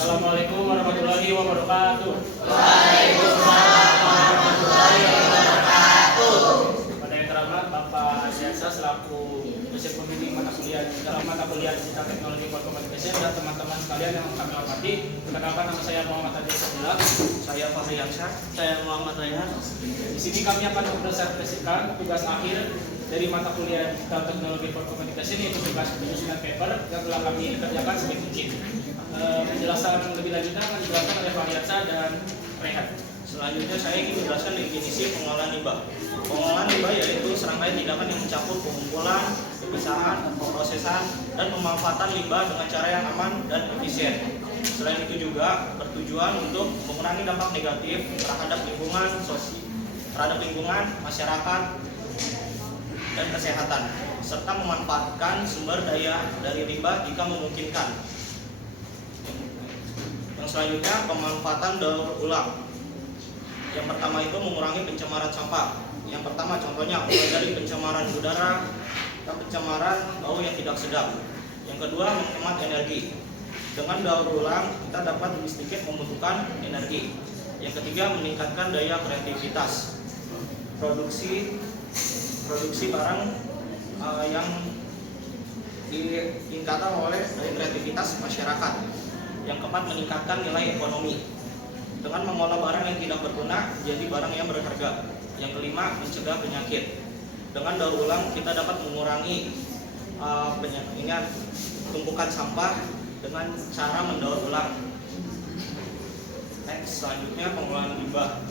Assalamualaikum warahmatullahi wabarakatuh. Waalaikumsalam warahmatullahi wabarakatuh. Pada yang terhormat Bapak Siasa selaku dosen pembimbing mata kuliah dalam mata kuliah Digital Teknologi Informasi dan teman-teman sekalian yang kami hormati. Perkenalkan, nama saya Muhammad Hadi Sabila. Saya Fahri Yansyah. Saya Muhammad Rayhan. Di sini kami akan mempresentasikan tugas akhir dari mata kuliah Digital Teknologi Informasi, yaitu tugas penyusunan paper yang telah kami kerjakan sebagai izin. Penjelasan lebih lanjutnya akan dijelaskan oleh Fahri Yansyah dan Rayhan. Selanjutnya saya ingin menjelaskan definisi pengolahan limbah. Pengolahan limbah yaitu serangkaian tindakan yang mencakup pengumpulan, pemisahan, pemrosesan, dan pemanfaatan limbah dengan cara yang aman dan efisien. Selain itu juga bertujuan untuk mengurangi dampak negatif terhadap lingkungan, masyarakat, dan kesehatan, serta memanfaatkan sumber daya dari limbah jika memungkinkan. Yang selanjutnya, pemanfaatan daur ulang. Yang pertama itu mengurangi pencemaran sampah. Yang pertama contohnya mulai dari pencemaran udara dan pencemaran bau yang tidak sedap. Yang kedua, menghemat energi. Dengan daur ulang kita dapat lebih sedikit membutuhkan energi. Yang ketiga, meningkatkan daya kreativitas. Produksi barang yang ditingkatkan oleh daya kreativitas masyarakat. Yang keempat, meningkatkan nilai ekonomi. Dengan mengolah barang yang tidak berguna jadi barang yang berharga. Yang kelima, mencegah penyakit. Dengan daur ulang kita dapat mengurangi tumpukan sampah dengan cara mendaur ulang. Next, selanjutnya pengolahan limbah.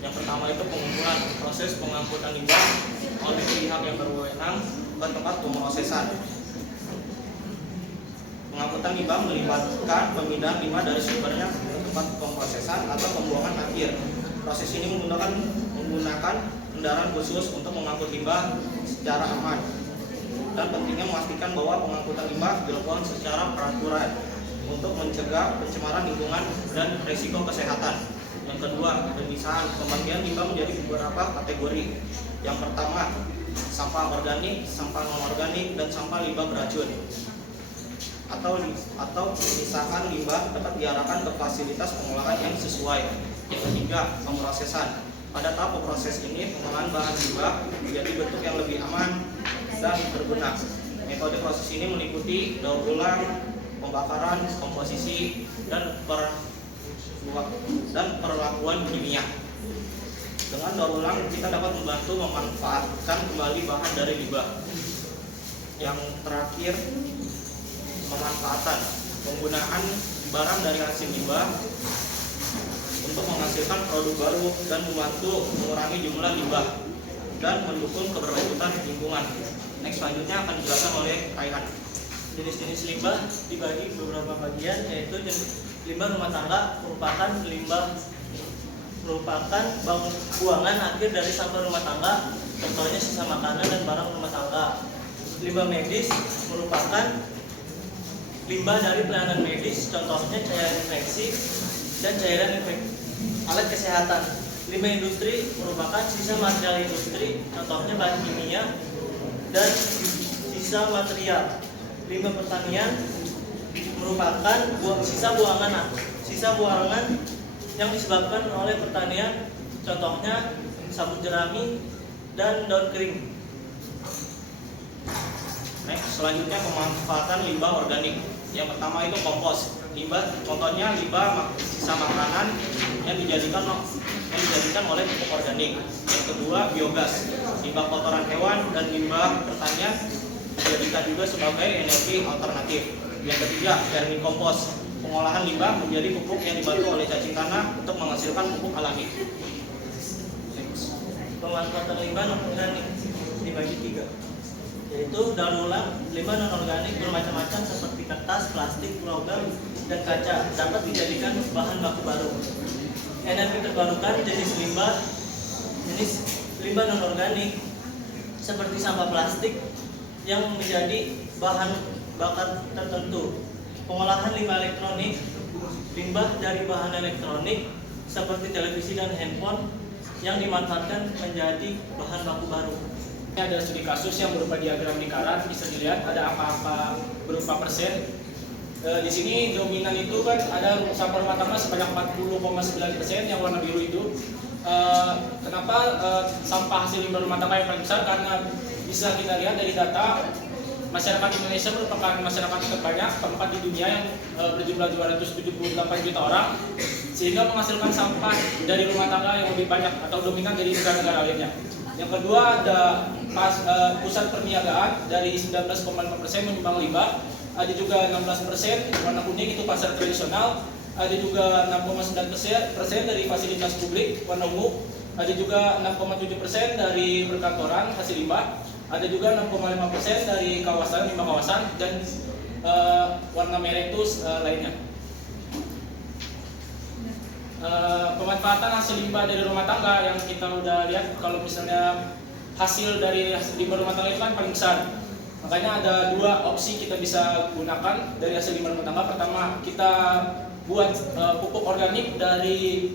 Yang pertama itu pengumpulan, proses pengangkutan limbah oleh pihak yang berwenang ke tempat pemrosesan. Pengangkutan limbah melibatkan pemindahan limbah dari sumbernya ke tempat pemrosesan atau pembuangan akhir. Proses ini menggunakan kendaraan khusus untuk mengangkut limbah secara aman. Dan pentingnya memastikan bahwa pengangkutan limbah dilakukan secara peraturan untuk mencegah pencemaran lingkungan dan risiko kesehatan. Yang kedua, pemisahan. Pembagian limbah menjadi beberapa kategori. Yang pertama, sampah organik, sampah non-organik, dan sampah limbah beracun. Atau pemisahan limbah dapat diarahkan ke fasilitas pengolahan yang sesuai. Yang ketiga, pemrosesan. Pada tahap proses ini, pengolahan bahan limbah menjadi bentuk yang lebih aman dan berguna. Metode proses ini meliputi daur ulang, pembakaran, komposisi, dan perlakuan kimia. Dengan daur ulang kita dapat membantu memanfaatkan kembali bahan dari limbah. Yang terakhir, pemanfaatan, penggunaan barang dari hasil limbah untuk menghasilkan produk baru dan membantu mengurangi jumlah limbah dan mendukung keberlanjutan lingkungan. Next, selanjutnya akan dijelaskan oleh Rayhan. Jenis-jenis limbah dibagi beberapa bagian, yaitu limbah rumah tangga merupakan buangan akhir dari sampah rumah tangga, contohnya sisa makanan dan barang rumah tangga. Limbah medis merupakan limbah dari pelayanan medis, contohnya cairan infeksi dan cairan alat kesehatan. Limbah industri merupakan sisa material industri, contohnya bahan kimia dan sisa material. Limbah pertanian merupakan sisa buangan yang disebabkan oleh pertanian, contohnya sabut jerami dan daun kering. Next, selanjutnya pemanfaatan limbah organik. Yang pertama itu kompos. Limbah, contohnya limbah sisa makanan yang dijadikan oleh pupuk organik. Yang kedua, biogas. Limbah kotoran hewan dan limbah pertanian dijadikan juga sebagai energi alternatif. Yang ketiga, vermikompos. Pengolahan limbah menjadi pupuk yang dibantu oleh cacing tanah untuk menghasilkan pupuk alami. Pemanfaatan limbah non-organik dibagi 3, yaitu daur ulang. Limbah non-organik bermacam-macam seperti kertas, plastik, logam, dan kaca dapat dijadikan bahan baku baru. Energi terbarukan jenis limbah non-organik seperti sampah plastik yang menjadi bahan bakar tertentu. Pengolahan limbah elektronik, limbah dari bahan elektronik seperti televisi dan handphone yang dimanfaatkan menjadi bahan baku baru. Ini ada studi kasus yang berupa diagram lingkaran, bisa dilihat ada angka-angka berupa persen Di sini dominan itu kan ada sampah rumah tangga sebanyak 40,9% yang warna biru itu. Kenapa sampah hasil limbah rumah tangga yang paling besar? Karena bisa kita lihat dari data masyarakat Indonesia merupakan masyarakat terbanyak keempat di dunia yang berjumlah 278 juta orang, sehingga menghasilkan sampah dari rumah tangga yang lebih banyak atau dominan dari negara-negara lainnya. Yang kedua ada pusat perniagaan dari 19,5% menyumbang limbah, ada juga 16% warna kuning itu pasar tradisional, ada juga 6,9% dari fasilitas publik warna ungu, ada juga 6,7% dari perkantoran hasil limbah, ada juga 6,5% dari kawasan limbah kawasan, dan warna merah itu lainnya. Pemanfaatan hasil limbah dari rumah tangga yang kita udah lihat, kalau misalnya hasil dari hasil limbah rumah tangga itu kan paling besar. Makanya ada dua opsi kita bisa gunakan dari hasil limbah rumah tangga. Pertama, kita buat pupuk organik dari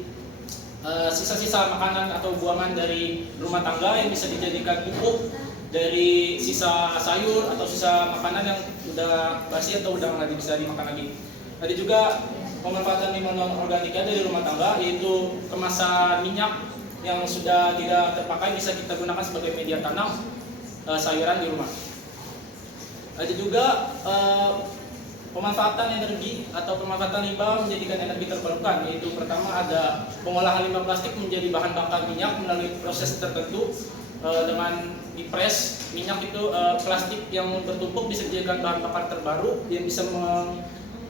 sisa-sisa makanan atau buangan dari rumah tangga yang bisa dijadikan pupuk dari sisa sayur atau sisa makanan yang udah basi atau udah nggak bisa dimakan lagi. Ada juga pemanfaatan limbah non-organiknya dari rumah tangga, yaitu kemasan minyak yang sudah tidak terpakai bisa kita gunakan sebagai media tanam sayuran di rumah. Ada juga pemanfaatan energi atau pemanfaatan limbah menjadikan energi terbarukan, yaitu pertama ada pengolahan limbah plastik menjadi bahan bakar minyak melalui proses tertentu. Dengan dipres minyak itu plastik yang bertumpuk bisa dijadikan bahan bakar terbaru yang bisa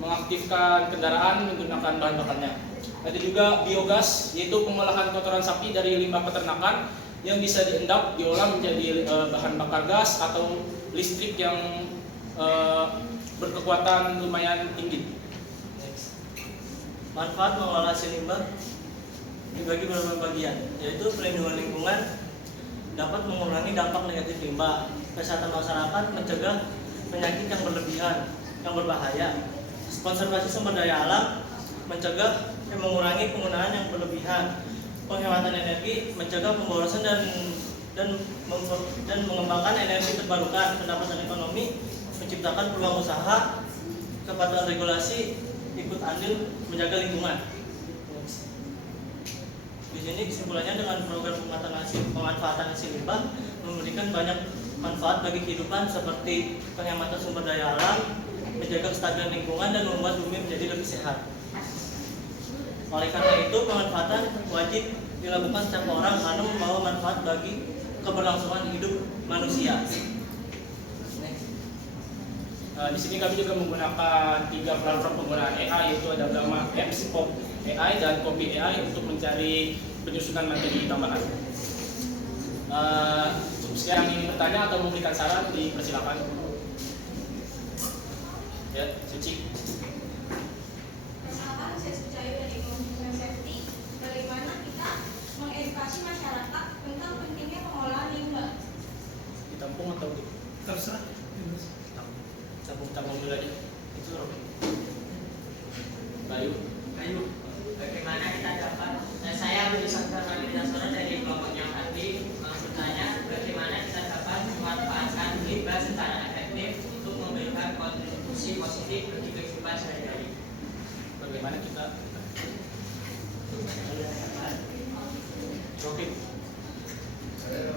mengaktifkan kendaraan menggunakan bahan bakarnya. Ada juga biogas, yaitu pengolahan kotoran sapi dari limbah peternakan yang bisa diendap diolah menjadi bahan bakar gas atau listrik yang berkekuatan lumayan tinggi. Manfaat mengolah hasil limbah dibagi beberapa bagian, yaitu pelindungan lingkungan, dapat mengurangi dampak negatif limbah, kesehatan masyarakat, mencegah penyakit yang berlebihan, yang berbahaya, konservasi sumber daya alam, mencegah mengurangi penggunaan yang berlebihan, penghematan energi, mencegah pemborosan dan mengembangkan energi terbarukan, pendapatan ekonomi, menciptakan peluang usaha, kepatuhan regulasi, ikut andil menjaga lingkungan. Di sini kesimpulannya, dengan program pemanfaatan hasil limbah memberikan banyak manfaat bagi kehidupan seperti penghematan sumber daya alam, menjaga kestabilan lingkungan, dan membuat bumi menjadi lebih sehat. Oleh karena itu, pemanfaatan wajib dilakukan setiap orang karena membawa manfaat bagi keberlangsungan hidup manusia. Di sini kami juga menggunakan 3 platform penggunaan AI, yaitu ada Gamma Apps, Pop AI, dan Copy AI untuk mencari penyusunan materi tambahan. Sekian yang ingin bertanya atau memberikan saran, dipersilakan. Ya, Suci. Perkenalkan, saya Suci Ayu dari Human Safety. Bagaimana kita mengedukasi masyarakat tentang pentingnya pengolahan limbah? Ditampung atau di? Terserah. Tampung dulu aja. Itu Robin. Bayu. Bagaimana kita dapat? Saya Budi Sakti Dasara dari kelompok yang tadi bertanya bagaimana kita dapat memanfaatkan limbah secara efektif untuk memberikan kontribusi positif bagi kehidupan sehari-hari. Bagaimana kita? Robin. Saya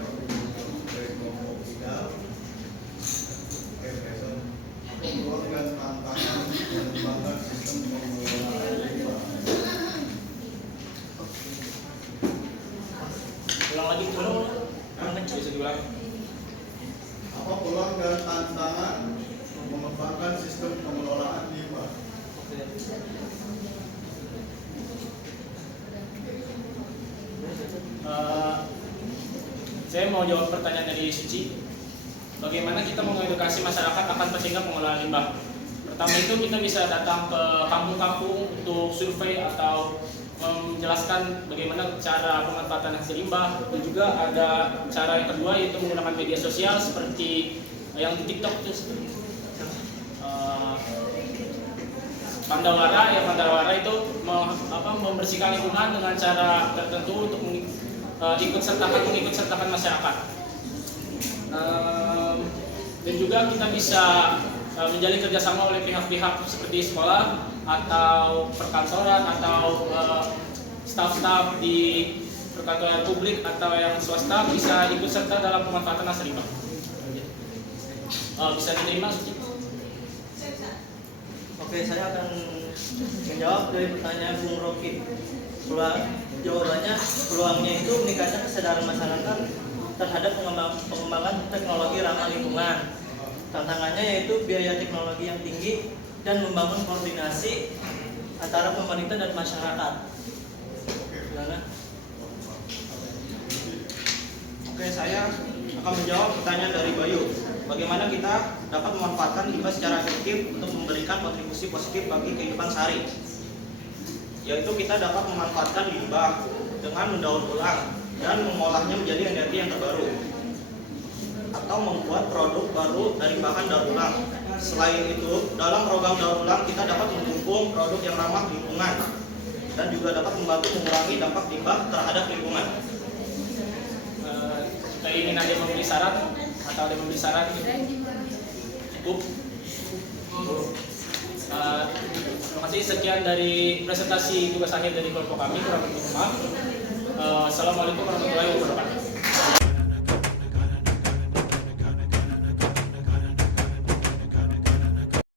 dari kelompok Idal, dengan tantangan mengembangkan sistem pengelolaan limbah. Ulang lagi dulu. Bisa diulang. Apa peluang dan tantangan mengembangkan sistem pengelolaan limbah? Saya mau jawab pertanyaan dari Suci. Bagaimana kita mengedukasi masyarakat akan pentingnya pengolahan limbah? Pertama itu kita bisa datang ke kampung-kampung untuk survei atau menjelaskan bagaimana cara pemanfaatan hasil limbah, dan juga ada cara yang kedua yaitu menggunakan media sosial seperti yang di TikTok itu seperti Pandawara itu membersihkan lingkungan dengan cara tertentu untuk mengikut sertakan masyarakat. Dan juga kita bisa menjalin kerjasama oleh pihak-pihak seperti sekolah atau perkantoran atau staf-staf di perkantoran publik atau yang swasta bisa ikut serta dalam pemanfaatan nasabah. Bisa diterima, Suci? Oke, saya akan menjawab dari pertanyaan Bung Rocky. Jawabannya, peluangnya itu meningkatkan kesadaran masyarakat terhadap pengembangan teknologi ramah lingkungan. Tantangannya yaitu biaya teknologi yang tinggi dan membangun koordinasi antara pemerintah dan masyarakat. Gimana? Oke, saya akan menjawab pertanyaan dari Bayu. Bagaimana kita dapat memanfaatkan limbah secara efektif untuk memberikan kontribusi positif bagi kehidupan sehari? Yaitu kita dapat memanfaatkan limbah dengan mendaur ulang dan mengolahnya menjadi energi yang terbaru, atau membuat produk baru dari bahan daur ulang. Selain itu, dalam program daur ulang kita dapat mendukung produk yang ramah lingkungan dan juga dapat membantu mengurangi dampak limbah terhadap lingkungan. Jika ingin ada yang memberi saran atau ada yang memberi saran, cukup. Terima kasih, sekian dari presentasi tugas akhir dari kelompok kami. Kurang lebih maaf. Assalamualaikum warahmatullahi wabarakatuh.